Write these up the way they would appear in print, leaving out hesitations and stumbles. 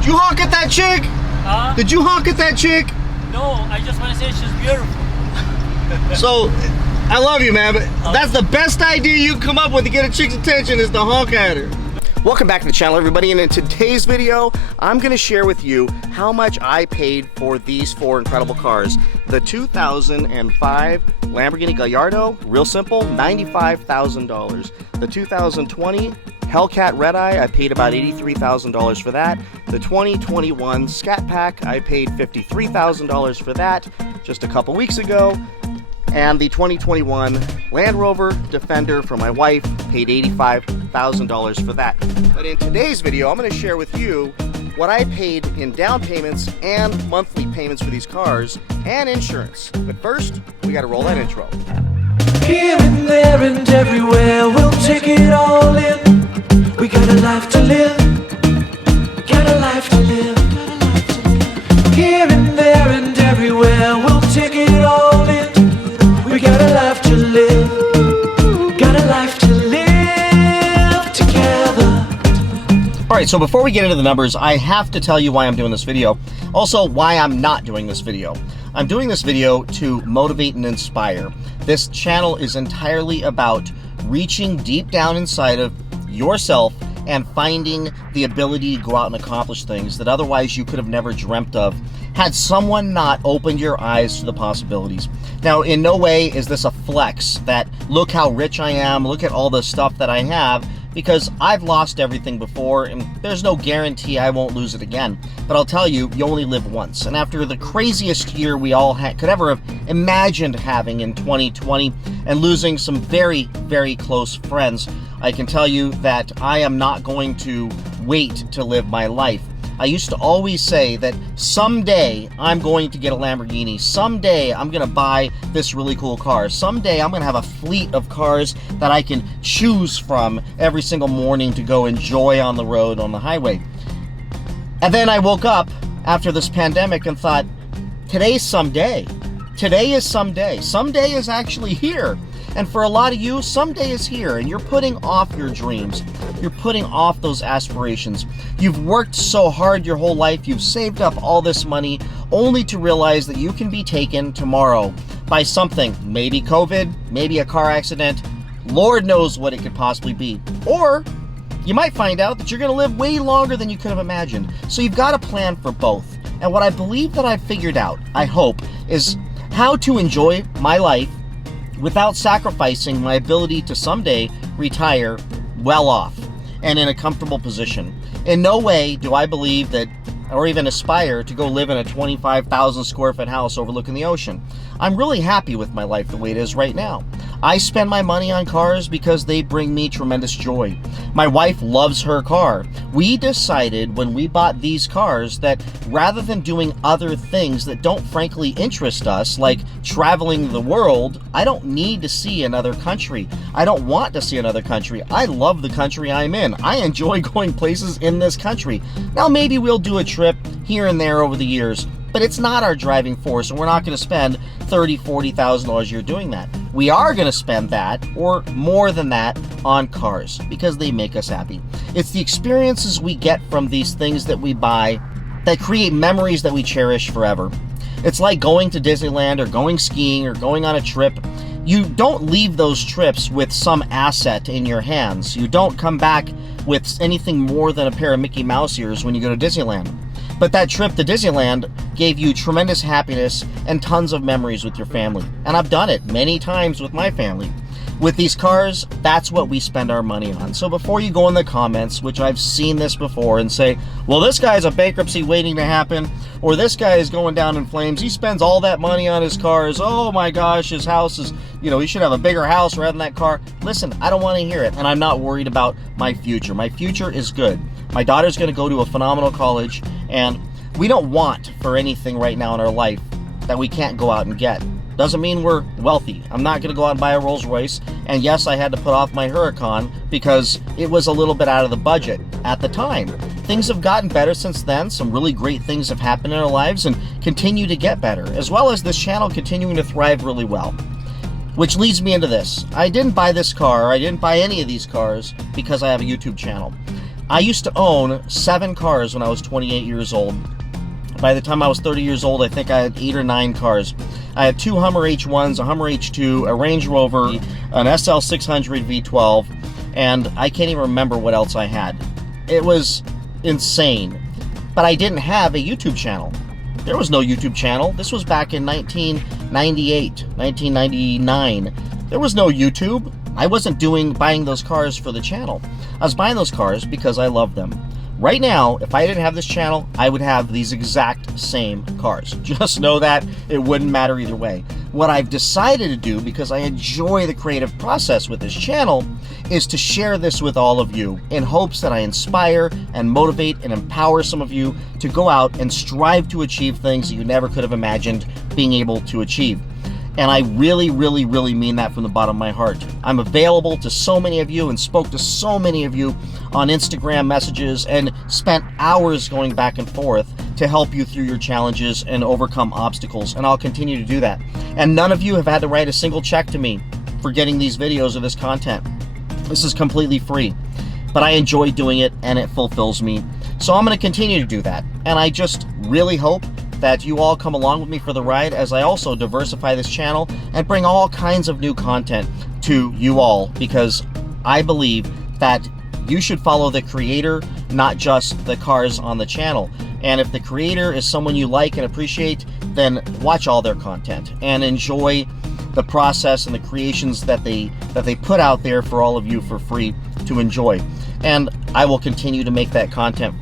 Did you honk at that chick? Huh? Did you honk at that chick? No, I just want to say she's beautiful. So, I love you, man, but that's the best idea you can come up with to get a chick's attention is to honk at her. Welcome back to the channel, everybody, and in today's video, I'm going to share with you how much I paid for these four incredible cars. The 2005 Lamborghini Gallardo, real simple, $95,000. The 2020 Hellcat Redeye, I paid about $83,000 for that. The 2021 Scat Pack, I paid $53,000 for that just a couple weeks ago. And the 2021 Land Rover Defender for my wife, paid $85,000 for that. But in today's video, I'm going to share with you what I paid in down payments and monthly payments for these cars and insurance. But first, we got to roll that intro. Here and there and everywhere, we'll take it all in. We got a life to live, got a life to live. Here and there and everywhere, we'll take it all in. We got a life to live, got a life to live together. Alright, so before we get into the numbers, I have to tell you why I'm doing this video. Also, why I'm not doing this video. I'm doing this video to motivate and inspire. This channel is entirely about reaching deep down inside of yourself and finding the ability to go out and accomplish things that otherwise you could have never dreamt of had someone not opened your eyes to the possibilities. Now, in no way is this a flex that look how rich I am, look at all the stuff that I have, because I've lost everything before and there's no guarantee I won't lose it again. But I'll tell you, you only live once. And after the craziest year we all could ever have imagined having in 2020 and losing some very, very close friends, I can tell you that I am not going to wait to live my life. I used to always say that someday I'm going to get a Lamborghini. Someday I'm going to buy this really cool car. Someday I'm going to have a fleet of cars that I can choose from every single morning to go enjoy on the road on the highway. And then I woke up after this pandemic and thought, today's someday. Today is someday. Someday is actually here. And for a lot of you, someday is here, and you're putting off your dreams. You're putting off those aspirations. You've worked so hard your whole life, you've saved up all this money, only to realize that you can be taken tomorrow by something. Maybe COVID, maybe a car accident, Lord knows what it could possibly be. Or you might find out that you're going to live way longer than you could have imagined. So you've got to plan for both. And what I believe that I've figured out, I hope, is how to enjoy my life without sacrificing my ability to someday retire well off and in a comfortable position. In no way do I believe that, or even aspire to go live in a 25,000 square foot house overlooking the ocean. I'm really happy with my life the way it is right now. I spend my money on cars because they bring me tremendous joy. My wife loves her car. We decided when we bought these cars that rather than doing other things that don't frankly interest us, like traveling the world, I don't need to see another country. I don't want to see another country. I love the country I'm in. I enjoy going places in this country. Now maybe we'll do a trip here and there over the years, but it's not our driving force, and we're not going to spend $30,000, $40,000 a year doing that. We are going to spend that, or more than that, on cars, because they make us happy. It's the experiences we get from these things that we buy that create memories that we cherish forever. It's like going to Disneyland, or going skiing, or going on a trip. You don't leave those trips with some asset in your hands. You don't come back with anything more than a pair of Mickey Mouse ears when you go to Disneyland. But that trip to Disneyland gave you tremendous happiness and tons of memories with your family. And I've done it many times with my family. With these cars, that's what we spend our money on. So before you go in the comments, which I've seen this before, and say, well, this guy's a bankruptcy waiting to happen, or this guy is going down in flames, he spends all that money on his cars, oh my gosh, his house is, he should have a bigger house rather than that car. Listen, I don't want to hear it, and I'm not worried about my future. My future is good. My daughter's going to go to a phenomenal college, and we don't want for anything right now in our life that we can't go out and get. Doesn't mean we're wealthy. I'm not going to go out and buy a Rolls Royce. And yes, I had to put off my Huracan because it was a little bit out of the budget at the time. Things have gotten better since then. Some really great things have happened in our lives and continue to get better, as well as this channel continuing to thrive really well. Which leads me into this. I didn't buy this car, I didn't buy any of these cars because I have a YouTube channel. I used to own 7 cars when I was 28 years old. By the time I was 30 years old, I think I had 8 or 9 cars. I had 2 Hummer H1s, a Hummer H2, a Range Rover, an SL600 V12, and I can't even remember what else I had. It was insane. But I didn't have a YouTube channel. There was no YouTube channel. This was back in 1998, 1999. There was no YouTube. I wasn't buying those cars for the channel. I was buying those cars because I love them. Right now, if I didn't have this channel, I would have these exact same cars. Just know that it wouldn't matter either way. What I've decided to do, because I enjoy the creative process with this channel, is to share this with all of you in hopes that I inspire and motivate and empower some of you to go out and strive to achieve things that you never could have imagined being able to achieve. And I really, really, really mean that from the bottom of my heart. I'm available to so many of you and spoke to so many of you on Instagram messages and spent hours going back and forth to help you through your challenges and overcome obstacles. And I'll continue to do that. And none of you have had to write a single check to me for getting these videos or this content. This is completely free. But I enjoy doing it and it fulfills me. So I'm going to continue to do that. And I just really hope that you all come along with me for the ride as I also diversify this channel and bring all kinds of new content to you all, because I believe that you should follow the creator, not just the cars on the channel. And if the creator is someone you like and appreciate, then watch all their content and enjoy the process and the creations that they put out there for all of you for free to enjoy. And I will continue to make that content.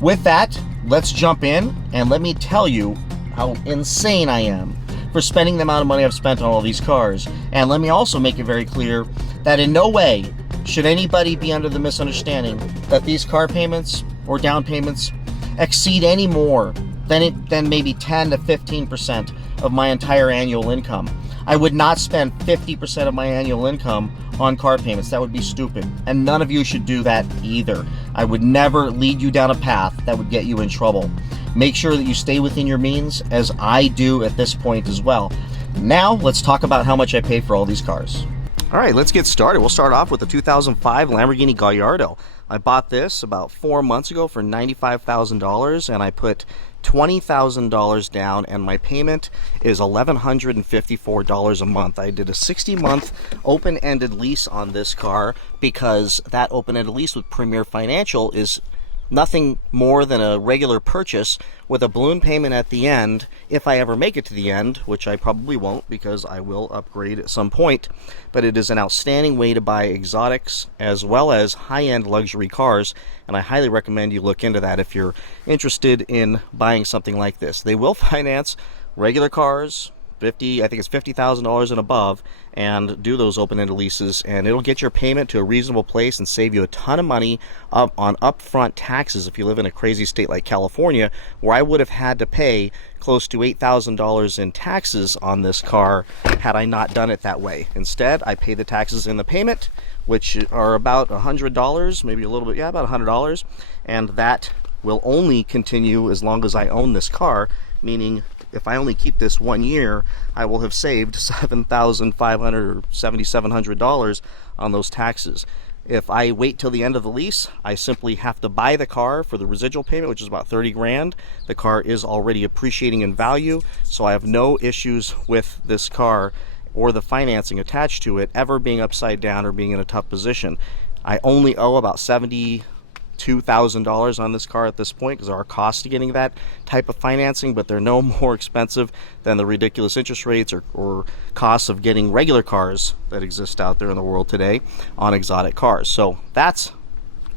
With that, let's jump in and let me tell you how insane I am for spending the amount of money I've spent on all these cars. And let me also make it very clear that in no way should anybody be under the misunderstanding that these car payments or down payments exceed any more than maybe 10 to 15% of my entire annual income. I would not spend 50% of my annual income on car payments. That would be stupid. And none of you should do that either. I would never lead you down a path that would get you in trouble. Make sure that you stay within your means, as I do at this point as well. Now, let's talk about how much I paid for all these cars. All right, let's get started. We'll start off with the 2005 Lamborghini Gallardo. I bought this about 4 months ago for $95,000, and I put $20,000 down, and my payment is $1,154 a month. I did a 60-month open-ended lease on this car because that open-ended lease with Premier Financial is nothing more than a regular purchase with a balloon payment at the end, if I ever make it to the end, which I probably won't because I will upgrade at some point. But it is an outstanding way to buy exotics as well as high-end luxury cars, and I highly recommend you look into that if you're interested in buying something like this. They will finance regular cars, I think it's $50,000 and above, and do those open-ended leases, and it'll get your payment to a reasonable place and save you a ton of money on upfront taxes if you live in a crazy state like California, where I would have had to pay close to $8,000 in taxes on this car had I not done it that way. Instead, I pay the taxes in the payment, which are about $100, maybe a little bit, yeah, about $100, and that will only continue as long as I own this car, meaning if I only keep this 1 year, I will have saved $7,500 or $7,700 on those taxes. If I wait till the end of the lease, I simply have to buy the car for the residual payment, which is about 30 grand. The car is already appreciating in value, so I have no issues with this car or the financing attached to it ever being upside down or being in a tough position. I only owe about $72,000 on this car at this point because there are costs to getting that type of financing, but they're no more expensive than the ridiculous interest rates or costs of getting regular cars that exist out there in the world today on exotic cars. So that's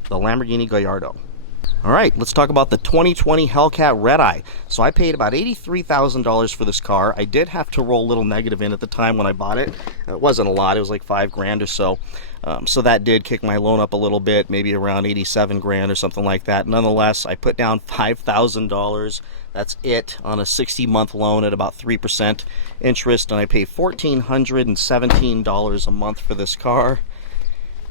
the Lamborghini Gallardo. All right, let's talk about the 2020 Hellcat Redeye. So I paid about $83,000 for this car. I did have to roll a little negative in at the time when I bought it. It wasn't a lot, it was like 5 grand or so. So that did kick my loan up a little bit, maybe around 87 grand or something like that. Nonetheless, I put down $5,000. That's it on a 60-month loan at about 3% interest, and I pay $1,417 a month for this car.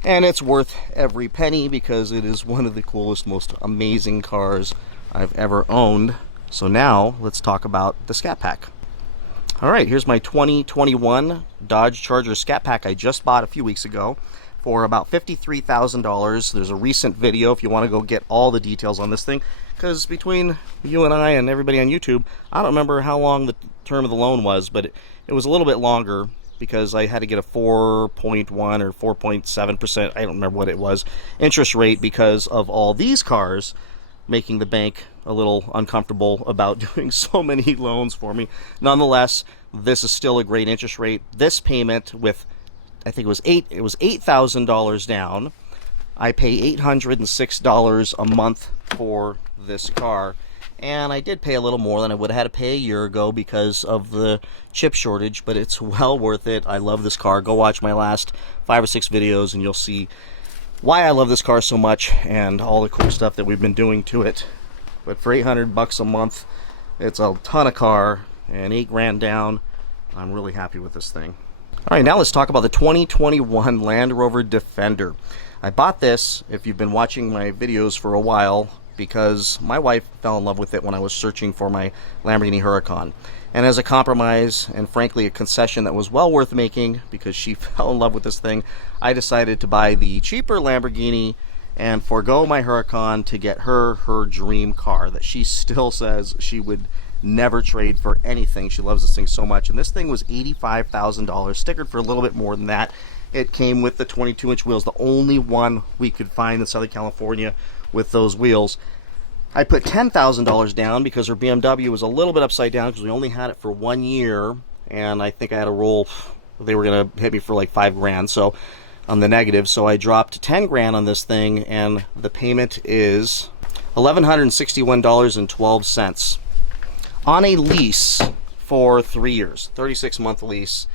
And it's worth every penny because it is one of the coolest, most amazing cars I've ever owned. So now let's talk about the Scat Pack. All right, here's my 2021 Dodge Charger Scat Pack I just bought a few weeks ago for about $53,000. There's a recent video if you want to go get all the details on this thing, because between you and I and everybody on YouTube, I don't remember how long the term of the loan was, but it was a little bit longer because I had to get a 4.1 or 4.7%, I don't remember what it was, interest rate because of all these cars, making the bank a little uncomfortable about doing so many loans for me. Nonetheless, this is still a great interest rate. This payment with, I think it was $8,000 down. I pay $806 a month for this car, and I did pay a little more than I would have had to pay a year ago because of the chip shortage, but it's well worth it. I love this car. Go watch my last 5 or 6 videos and you'll see why I love this car so much and all the cool stuff that we've been doing to it. But for $800 a month, it's a ton of car, and $8 grand down, I'm really happy with this thing. All right, now let's talk about the 2021 Land Rover Defender. I bought this, if you've been watching my videos for a while, because my wife fell in love with it when I was searching for my Lamborghini Huracan. And as a compromise, and frankly a concession that was well worth making because she fell in love with this thing, I decided to buy the cheaper Lamborghini and forego my Huracan to get her dream car that she still says she would never trade for anything. She loves this thing so much. And this thing was $85,000, stickered for a little bit more than that. It came with the 22-inch wheels, the only one we could find in Southern California with those wheels. I put $10,000 down because her BMW was a little bit upside down because we only had it for 1 year, and I think I had a roll, they were going to hit me for like $5 grand, so on the negative, so I dropped 10 grand on this thing, and the payment is $1,161.12 on a lease for 3 years, 36-month lease,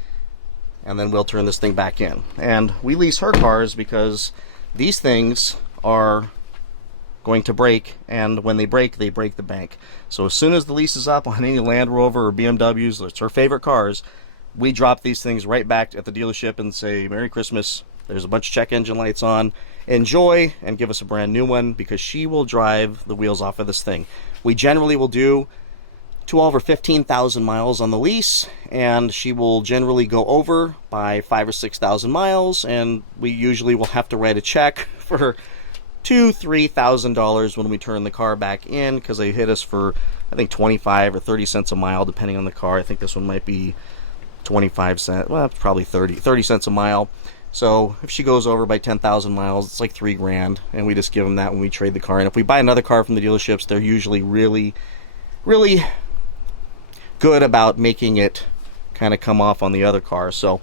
and then we'll turn this thing back in. And we lease her cars because these things are going to break, and when they break the bank. So as soon as the lease is up on any Land Rover or BMWs, it's her favorite cars, we drop these things right back at the dealership and say, Merry Christmas, there's a bunch of check engine lights on, enjoy, and give us a brand new one, because she will drive the wheels off of this thing. We generally will do to over 15,000 miles on the lease, and she will generally go over by 5,000 or 6,000 miles, and we usually will have to write a check for $2,000-3,000 when we turn the car back in, because they hit us for, I think, 25 or 30 cents a mile depending on the car. I think this one might be 25 cents, well, probably 30 cents a mile. So if she goes over by 10,000 miles, it's like $3 grand, and we just give them that when we trade the car. And if we buy another car from the dealerships, they're usually really good about making it kind of come off on the other car. So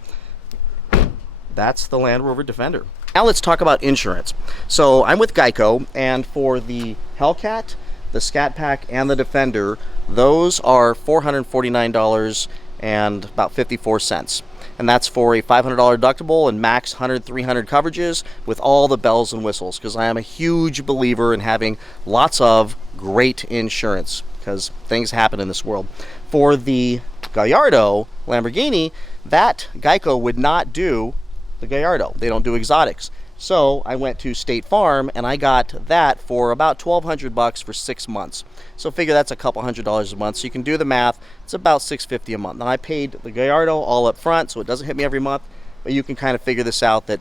that's the Land Rover Defender. Now let's talk about insurance. So I'm with Geico, and for the Hellcat, the Scat Pack, and the Defender, those are $449 and about 54 cents. And that's for a $500 deductible and max 100-300 coverages with all the bells and whistles, because I am a huge believer in having lots of great insurance, because things happen in this world. For the Gallardo Lamborghini, that Geico would not do the Gallardo. They don't do exotics. So I went to State Farm and I got that for about $1,200 for 6 months. So figure that's a couple $100 a month. So you can do the math. It's about $650 a month. Now I paid the Gallardo all up front, so it doesn't hit me every month, but you can kind of figure this out, that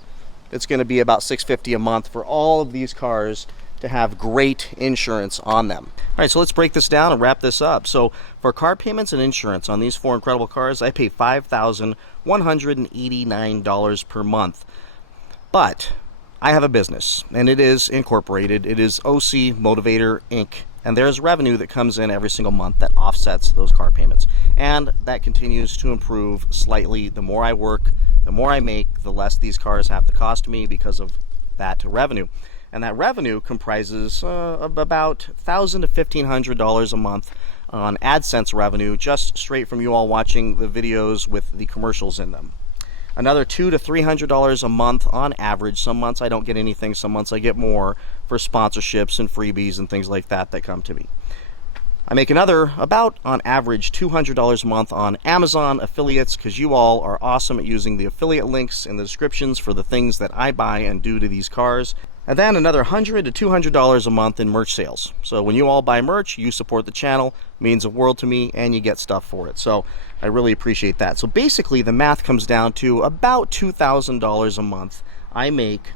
it's going to be about $650 a month for all of these cars to have great insurance on them. All right, so let's break this down and wrap this up. So for car payments and insurance on these 4 incredible cars, I pay $5,189 per month. But I have a business, and it is incorporated. It is OC Motivator Inc., and there's revenue that comes in every single month that offsets those car payments. And that continues to improve slightly. The more I work, the more I make, the less these cars have to cost me because of that revenue. And that revenue comprises about $1,000 to $1,500 a month on AdSense revenue, just straight from you all watching the videos with the commercials in them. Another $200 to $300 a month on average. Some months I don't get anything, some months I get more, for sponsorships and freebies and things like that that come to me. I make another, about on average, $200 a month on Amazon affiliates, because you all are awesome at using the affiliate links in the descriptions for the things that I buy and do to these cars. And then another $100 to $200 a month in merch sales. So when you all buy merch, you support the channel, means the world to me, and you get stuff for it. So I really appreciate that. So basically the math comes down to about $2,000 a month I make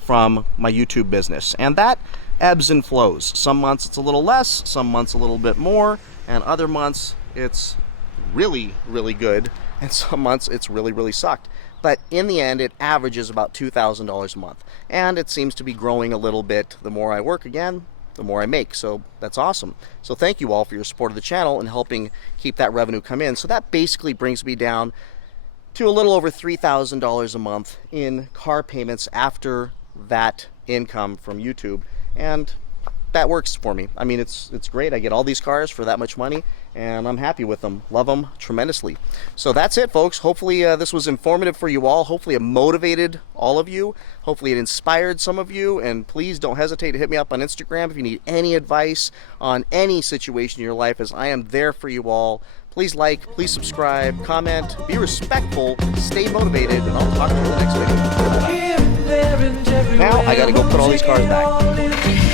from my YouTube business, and that ebbs and flows. Some months it's a little less, some months a little bit more, and other months it's really, really good, and some months it's really, really sucked. But in the end, it averages about $2,000 a month, and it seems to be growing a little bit. The more I work again, the more I make, so that's awesome. So thank you all for your support of the channel and helping keep that revenue come in. So that basically brings me down to a little over $3,000 a month in car payments after that income from YouTube, and that works for me. I mean, it's great. I get all these cars for that much money, and I'm happy with them. Love them tremendously. So that's it, folks. Hopefully this was informative for you all. Hopefully it motivated all of you. Hopefully it inspired some of you, and please don't hesitate to hit me up on Instagram if you need any advice on any situation in your life, as I am there for you all. Please like, please subscribe, comment, be respectful, stay motivated, and I'll talk to you in the next video. Now I gotta go put all these cars back.